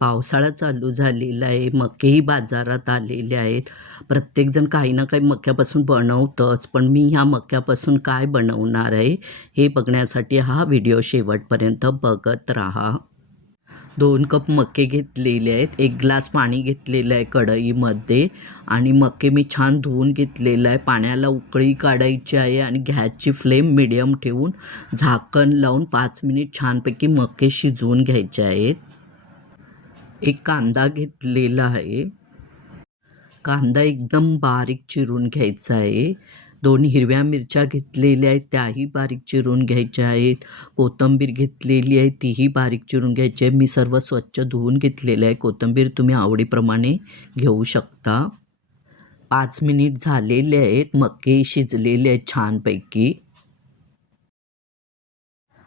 पावसाळा चालू झालेला आहे. मकेही बाजारात आलेले आहेत. प्रत्येकजण काही ना काही मक्यापासून बनवतंच. पण मी ह्या मक्यापासून काय बनवणार आहे, हे बघण्यासाठी हा व्हिडिओ शेवटपर्यंत बघत राहा. 2 कप मके घेतलेले आहेत. 1 ग्लास पाणी घेतलेलं आहे कढईमध्ये आणि मके मी छान धुवून घेतलेलं आहे. पाण्याला उकळी काढायची आहे आणि गॅसची फ्लेम मीडियम ठेवून झाकण लावून 5 मिनिट छानपैकी मके शिजवून घ्यायचे आहेत. एक कांदा घेतलेला आहे. कांदा एकदम बारीक चिरून घ्यायचा आहे. 2 हिरव्या मिरच्या घेतलेल्या आहेत, त्याही बारीक चिरून घ्यायच्या आहेत. कोथिंबीर घेतलेली आहे, तीही बारीक चिरून घ्यायची आहे. मी सर्व स्वच्छ धुवून घेतलेलं आहे. कोथिंबीर तुम्ही आवडीप्रमाणे घेऊ शकता. 5 मिनिट झालेले आहेत. मके शिजलेले आहेत छानपैकी.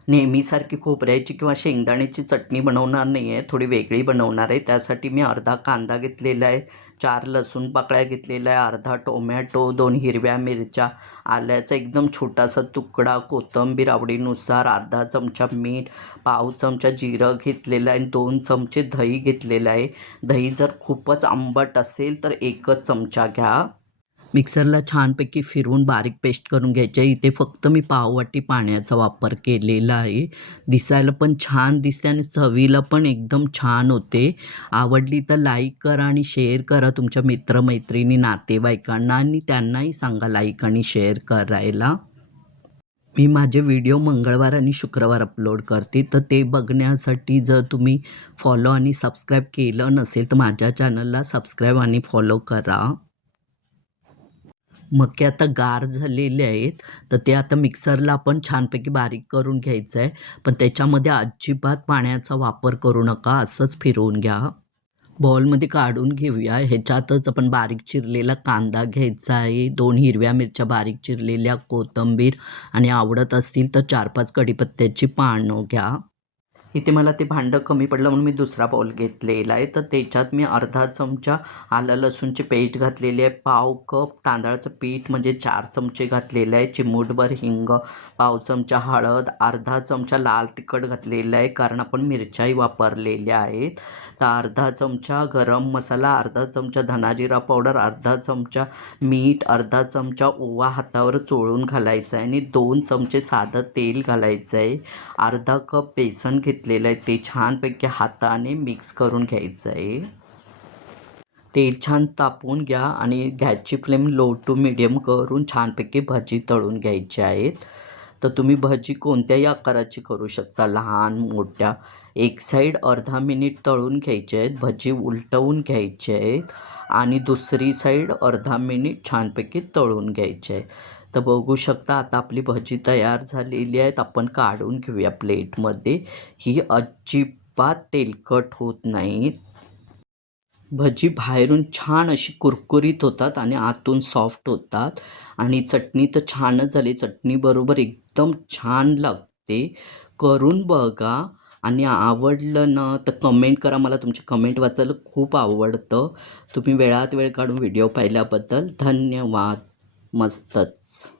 नेहमीसारखी खोबऱ्याची किंवा शेंगदाण्याची चटणी बनवणार नाही आहे, थोडी वेगळी बनवणार आहे. त्यासाठी मी अर्धा कांदा घेतलेला आहे, 4 लसूण पाकळ्या घेतलेल्या आहे, अर्धा टोमॅटो, 2 हिरव्या मिरच्या, आल्याचा एकदम छोटासा तुकडा, कोथिंबीर आवडीनुसार, अर्धा चमचा मीठ, पाव चमचा जिरं घेतलेलं आहे आणि 2 चमचे दही घेतलेलं आहे. दही जर खूपच आंबट असेल तर 1च चमचा घ्या. मिक्सरला छानपैकी फिरवून बारीक पेस्ट करून घ्यायची आहे. इथे फक्त मी पाववाटी पाण्याचा वापर केलेला आहे. दिसायला पण छान दिसते आणि चवीला पण एकदम छान होते. आवडली तर लाईक करा आणि शेअर करा तुमच्या मित्रमैत्रिणी, नातेवाईकांना आणि त्यांनाही सांगा लाईक आणि शेअर करायला. मी माझे व्हिडिओ मंगळवार आणि शुक्रवार अपलोड करते, तर ते बघण्यासाठी जर तुम्ही फॉलो आणि सबस्क्राईब केलं नसेल तर माझ्या चॅनलला सबस्क्राईब आणि फॉलो करा. मके आता गार झालेले आहेत, तर ते आता मिक्सरला आपण छानपैकी बारीक करून घ्यायचं आहे. पण त्याच्यामध्ये अजिबात पाण्याचा वापर करू नका, असंच फिरवून घ्या. बाउलमध्ये काढून घेऊया. ह्याच्यातच आपण बारीक चिरलेला कांदा घ्यायचा आहे, 2 हिरव्या मिरच्या बारीक चिरलेल्या, कोथिंबीर आणि आवडत असतील तर 4-5 कढीपत्त्याची पानं घ्या. इथे मला ते भांडं कमी पडलं म्हणून मी दुसरा बाउल घेतलेला आहे. तर त्याच्यात मी अर्धा चमचा आलं लसूणची पेस्ट घातलेली आहे, पाव कप तांदळाचं पीठ म्हणजे 4 चमचे घातलेलं आहे, चिमूटभर हिंग, पाव चमचा हळद, अर्धा चमचा लाल तिखट घातलेलं आहे कारण आपण मिरच्याही वापरलेल्या आहेत. तर अर्धा चमचा गरम मसाला, अर्धा चमचा धनाजिरा पावडर, अर्धा चमचा मीठ, अर्धा चमचा ओवा हातावर चोळून घालायचा आहे आणि 2 चमचे साधं तेल घालायचं आहे. अर्धा कप बेसन घेतलेलं आहे, ते छानपैकी हाताने मिक्स करून घ्यायचं आहे. तेल छान तापवून घ्या आणि गॅसची फ्लेम लो टू मीडियम करून छानपैकी भजी तळून घ्यायची आहेत. तर तुम्ही भजी कोणत्याही आकाराची करू शकता, लहान मोठ्या. एक साईड अर्धा मिनिट तळून घ्यायचे आहेत, भजी उलटवून घ्यायचे आहेत आणि दुसरी साईड अर्धा मिनिट छानपैकी तळून घ्यायचे आहेत. तर बघू शकता आता आपली भजी तयार झालेली आहेत. आपण काढून घेऊया प्लेटमध्ये. ही अजिबात तेलकट होत नाहीत. भजी बाहेरून छान अशी कुरकुरीत होतात आणि आतून सॉफ्ट होतात आणि चटणी तर छानच झाली. चटणीबरोबर एकदम छान लागते. करून बघा आणि आवडलं ना तर कमेंट करा. मला तुमची कमेंट वाचायला खूप आवडतं. तुम्ही वेळात वेळ काढून व्हिडिओ पाहिल्याबद्दल धन्यवाद. मस्तच.